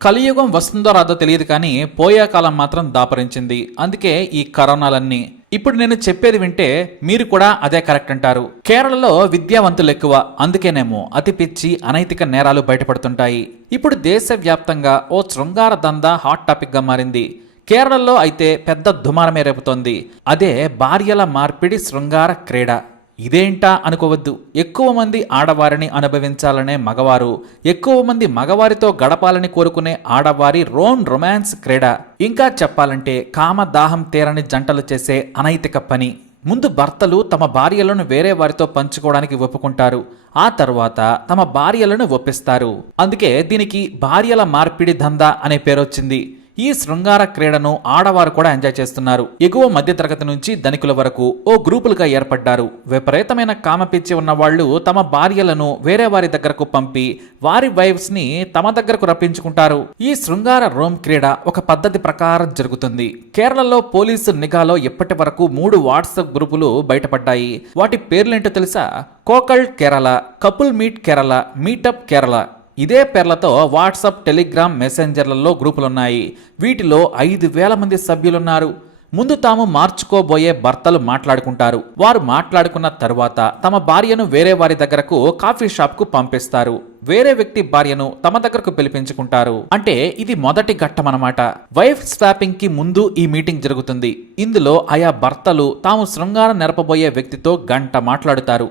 కలియుగం వస్తుందో రాదో తెలియదు కానీ పోయే కాలం మాత్రం దాపరించింది. అందుకే ఈ కరోనాలన్నీ. ఇప్పుడు నేను చెప్పేది వింటే మీరు కూడా అదే కరెక్ట్ అంటారు. కేరళలో విద్యావంతులు ఎక్కువ, అందుకేనేమో అతి పిచ్చి అనైతిక నేరాలు బయటపడుతుంటాయి. ఇప్పుడు దేశవ్యాప్తంగా ఓ శృంగార దందా హాట్ టాపిక్ గా మారింది. కేరళలో అయితే పెద్ద దుమారమే రేపుతోంది. అదే భార్యల మార్పిడి శృంగార క్రీడ. ఇదేంటా అనుకోవద్దు. ఎక్కువ మంది ఆడవారిని అనుభవించాలనే మగవారు, ఎక్కువ మంది మగవారితో గడపాలని కోరుకునే ఆడవారి రొమాన్స్ క్రీడ. ఇంకా చెప్పాలంటే కామదాహం తీరని జంటలు చేసే అనైతిక పని. ముందు భర్తలు తమ భార్యలను వేరే వారితో పంచుకోవడానికి ఒప్పుకుంటారు. ఆ తర్వాత తమ భార్యలను ఒప్పిస్తారు. అందుకే దీనికి భార్యల మార్పిడి దందా అనే పేరొచ్చింది. ఈ శృంగార క్రీడను ఆడవారు కూడా ఎంజాయ్ చేస్తున్నారు. ఎగువ మధ్యతరగతి నుంచి ధనికుల వరకు ఓ గ్రూపులుగా ఏర్పడ్డారు. విపరీతమైన కామపిచ్చి ఉన్న వాళ్ళు తమ భార్యలను వేరే వారి దగ్గరకు పంపి వారి వైఫ్స్ ని తమ దగ్గరకు రప్పించుకుంటారు. ఈ శృంగార రోమ్ క్రీడ ఒక పద్ధతి ప్రకారం జరుగుతుంది. కేరళలో పోలీసు నిఘాలో ఇప్పటి వరకు 3 వాట్సాప్ గ్రూపులు బయటపడ్డాయి. వాటి పేర్లేంటో తెలుసా? కోకల్ Kerala, couple meet Kerala, meetup Kerala. ఇదే పేర్లతో వాట్సాప్, టెలిగ్రామ్, మెసెంజర్లలో గ్రూపులున్నాయి. వీటిలో 5,000 మంది సభ్యులున్నారు. ముందు తాము మార్చుకోబోయే భర్తలు మాట్లాడుకుంటారు. వారు మాట్లాడుకున్న తరువాత తమ భార్యను వేరే వారి దగ్గరకు కాఫీ షాప్ కు పంపిస్తారు. వేరే వ్యక్తి భార్యను తమ దగ్గరకు పిలిపించుకుంటారు. అంటే ఇది మొదటి ఘట్టం అన్నమాట. వైఫ్ స్వాపింగ్ కి ముందు ఈ మీటింగ్ జరుగుతుంది. ఇందులో ఆయా భర్తలు తాము శృంగారం నెరపబోయే వ్యక్తితో గంట మాట్లాడుతారు.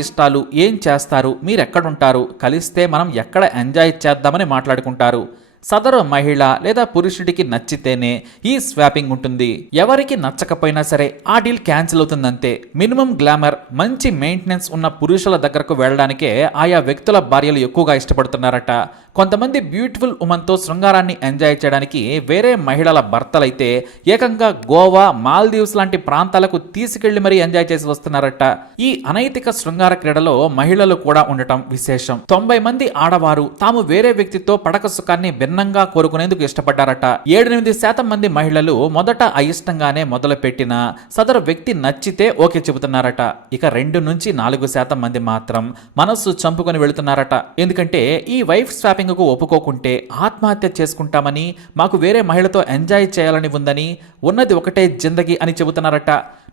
ఇష్టాలు, ఏం చేస్తారు, మీరెక్కడుంటారు, కలిస్తే మనం ఎక్కడ ఎంజాయ్ చేద్దామని మాట్లాడుకుంటారు. సదరు మహిళ లేదా పురుషుడికి నచ్చితేనే ఈ స్వాపింగ్ ఉంటుంది. ఎవరికి నచ్చకపోయినా సరే ఆ డీల్ క్యాన్సిల్ అవుతుందంతే. మినిమం గ్లామర్, మంచి మెయింటెనెన్స్ ఉన్న పురుషుల దగ్గరకు వెళ్ళడానికే ఆయా వ్యక్తుల భార్యలు ఎక్కువగా ఇష్టపడుతున్నారట. కొంతమంది బ్యూటిఫుల్ ఉమెన్తో శృంగారాన్ని ఎంజాయ్ చేయడానికి వేరే మహిళల భర్తలైతే ఏకంగా గోవా, మాల్దీవ్స్ లాంటి ప్రాంతాలకు తీసుకెళ్లి మరీ ఎంజాయ్ చేసి వస్తున్నారట. ఈ అనైతిక శృంగార క్రీడలో మహిళలు కూడా ఉండటం విశేషం. 90 మంది ఆడవారు తాము వేరే వ్యక్తితో పడక సుఖాన్ని భిన్నంగా కోరుకునేందుకు ఇష్టపడ్డారట. 7-8% మంది మహిళలు మొదట అయిష్టంగానే మొదలుపెట్టిన సదరు వ్యక్తి నచ్చితే ఓకే చెబుతున్నారట. ఇక 2-4% మంది మాత్రం మనస్సు చంపుకొని వెళుతున్నారట. ఎందుకంటే ఈ వైఫ్ స్వాపింగ్ కు ఒప్పుకోకుంటే ఆత్మహత్య చేసుకుంటామని, మాకు వేరే మహిళతో ఎంజాయ్ చేయాలని ఉందని, ఉన్నది ఒకటే జిందగీ అని చెబుతున్నారట.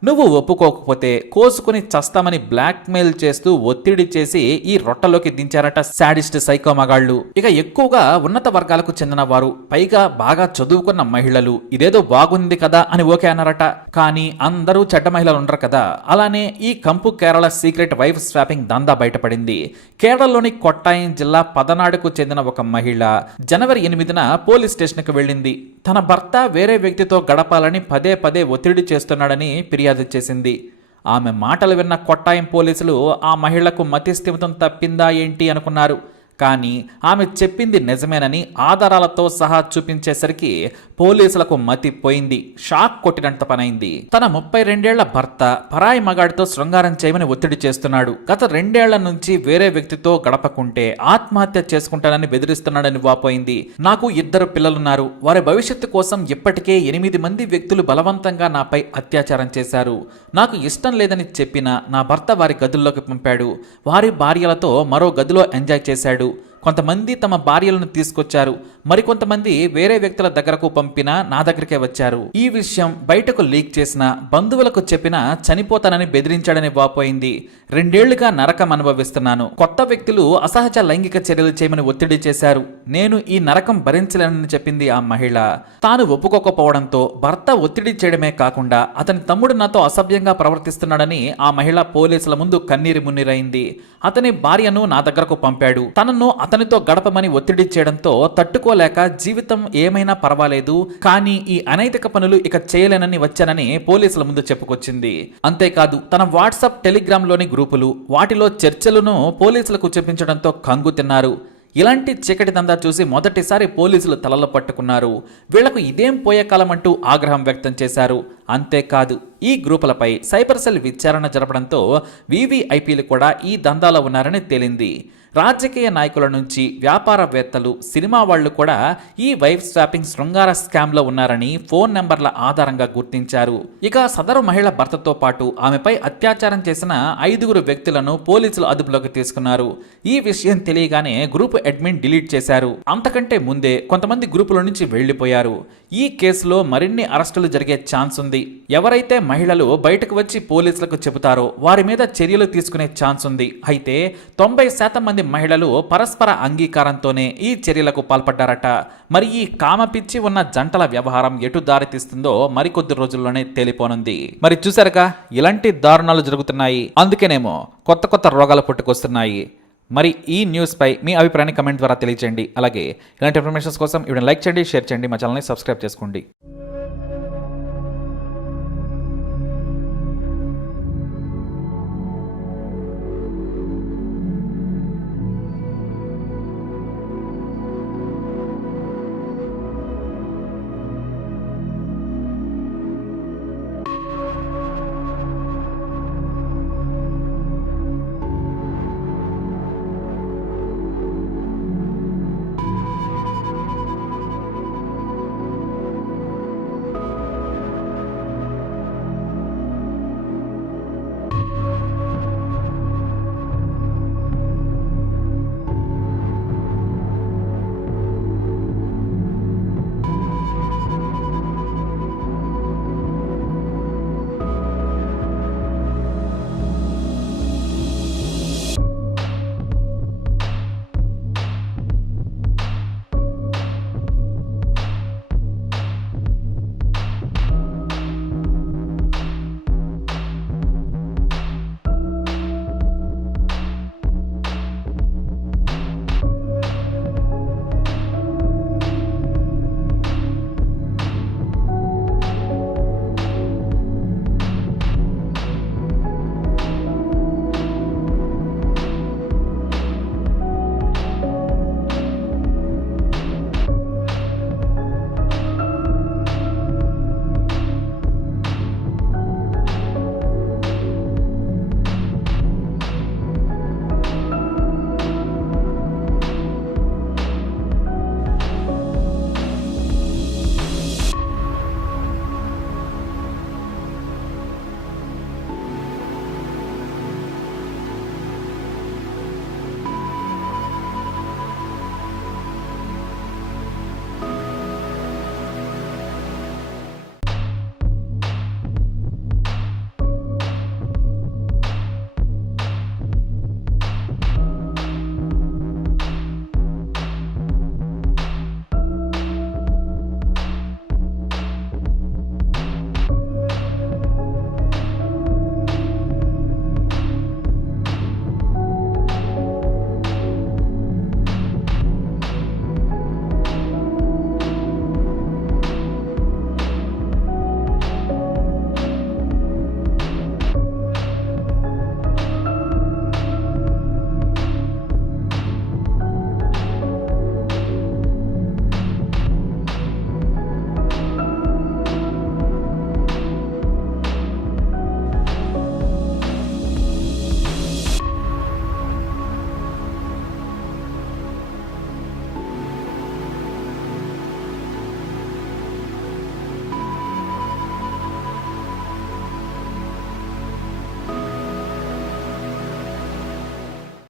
నువ్వు ఒప్పుకోకపోతే కోసుకుని చస్తామని బ్లాక్మెయిల్ చేస్తూ ఒత్తిడి చేసి ఈ రొట్టలోకి దించారట శాడిస్ట్ సైకో మగాళ్ళు. ఇక ఎక్కువగా ఉన్నత వర్గాలకు చెందిన వారు, పైగా బాగా చదువుకున్న మహిళలు ఇదేదో బాగుంది కదా అని ఓకే అన్నారట. కానీ అందరూ చెడ్డ మహిళలు ఉండరు కదా. అలానే ఈ కంపు కేరళ సీక్రెట్ వైఫ్ స్వాపింగ్ దందా బయటపడింది. కేరళలోని కొట్టాయం జిల్లా పదనాడుకు చెందిన ఒక మహిళ జనవరి 8న పోలీస్ స్టేషన్ కు వెళ్ళింది. తన భర్త వేరే వ్యక్తితో గడపాలని పదే ఒత్తిడి చేస్తున్నాడని ఫిర్యాదు చేసింది. ఆమె మాటలు విన్న కొట్టాయం పోలీసులు ఆ మహిళకు మతిస్థిమితం తప్పిందా ఏంటి అనుకున్నారు. కానీ ఆమె చెప్పింది నిజమేనని ఆధారాలతో సహా చూపించేసరికి పోలీసులకు మతి పోయింది. షాక్ కొట్టినంత పనైంది. తన 32 ఏళ్ల భర్త పరాయి మగాడితో శృంగారం చేయమని ఒత్తిడి చేస్తున్నాడు. గత 2 ఏళ్ల నుంచి వేరే వ్యక్తితో గడపకుంటే ఆత్మహత్య చేసుకుంటానని బెదిరిస్తున్నాడని వాపోయింది. నాకు 2 పిల్లలున్నారు. వారి భవిష్యత్తు కోసం ఇప్పటికే 8 మంది వ్యక్తులు బలవంతంగా నాపై అత్యాచారం చేశారు. నాకు ఇష్టం లేదని చెప్పినా నా భర్త వారి గదుల్లోకి పంపాడు. వారి భార్యలతో మరో గదిలో ఎంజాయ్ చేశాడు. కొంతమంది తమ భార్యలను తీసుకొచ్చారు. మరికొంతమంది వేరే వ్యక్తుల దగ్గరకు పంపినా నా దగ్గరికే వచ్చారు. ఈ విషయం బయటకు లీక్ చేసిన బంధువులకు చెప్పినా చనిపోతానని బెదిరించాడని వాపోయింది. 2 ఏళ్లుగా నరకం అనుభవిస్తున్నాను. కొత్త వ్యక్తులు అసహజ లైంగిక చర్యలు చేయమని ఒత్తిడి చేశారు. నేను ఈ నరకం భరించలేనని చెప్పింది ఆ మహిళ. తాను ఒప్పుకోకపోవడంతో భర్త ఒత్తిడి చేయడమే కాకుండా అతని తమ్ముడు నాతో అసభ్యంగా ప్రవర్తిస్తున్నాడని ఆ మహిళ పోలీసుల ముందు కన్నీరు మున్నీరైంది. అతని భార్యను నా దగ్గరకు పంపాడు. తనను అతనితో గడపమని ఒత్తిడి చేయడంతో తట్టుకోలేక జీవితం ఏమైనా పర్వాలేదు, కానీ ఈ అనైతిక పనులు ఇక చేయలేనని వచ్చానని పోలీసుల ముందు చెప్పుకొచ్చింది. అంతేకాదు తన వాట్సాప్, టెలిగ్రామ్ లోని గ్రూపులు, వాటిలో చర్చలను పోలీసులకు చూపించడంతో కంగు తిన్నారు. ఇలాంటి చీకటి దందా చూసి మొదటిసారి పోలీసులు తలలు పట్టుకున్నారు. వీళ్లకు ఇదేం పోయే కాలం అంటూ ఆగ్రహం వ్యక్తం చేశారు. అంతేకాదు ఈ గ్రూపులపై సైబర్ సెల్ విచారణ జరపడంతో వీవీఐపీలు కూడా ఈ దందాలో ఉన్నారని తేలింది. రాజకీయ నాయకుల నుంచి వ్యాపారవేత్తలు, సినిమా వాళ్లు కూడా ఈ వైఫ్ స్వాపింగ్ శృంగార స్కామ్లో ఉన్నారని ఫోన్ నెంబర్ల ఆధారంగా గుర్తించారు. ఇక సదరు మహిళ భర్తతో పాటు ఆమెపై అత్యాచారం చేసిన 5 వ్యక్తులను పోలీసులు అదుపులోకి తీసుకున్నారు. ఈ విషయం తెలియగానే గ్రూప్ అడ్మిన్ డిలీట్ చేశారు. అంతకంటే ముందే కొంతమంది గ్రూపుల నుంచి వెళ్లిపోయారు. ఈ కేసులో మరిన్ని అరెస్టులు జరిగే ఛాన్స్ ఉంది. ఎవరైతే మహిళలు బయటకు వచ్చి పోలీసులకు చెబుతారో వారి మీద చర్యలు తీసుకునే ఛాన్స్ ఉంది. అయితే 90% మంది మహిళలు పరస్పర అంగీకారంతోనే ఈ చర్యలకు పాల్పడ్డారట. మరి ఈ కామపిచ్చి ఉన్న జంటల వ్యవహారం ఎటు దారితీస్తుందో మరికొద్ది రోజుల్లోనే తేలిపోనుంది. మరి చూసారుగా, ఇలాంటి దారుణాలు జరుగుతున్నాయి. అందుకేనేమో కొత్త రోగాలు పుట్టుకొస్తున్నాయి. మరి ఈ న్యూస్ పై మీ అభిప్రాయాన్ని కమెంట్ ద్వారా తెలియజేయండి. అలాగే ఇలాంటి ఇన్ఫర్మేషన్స్ కోసం వీడియోని లైక్ చేయండి, షేర్ చేయండి, మా ఛానల్ని సబ్స్క్రైబ్ చేసుకోండి.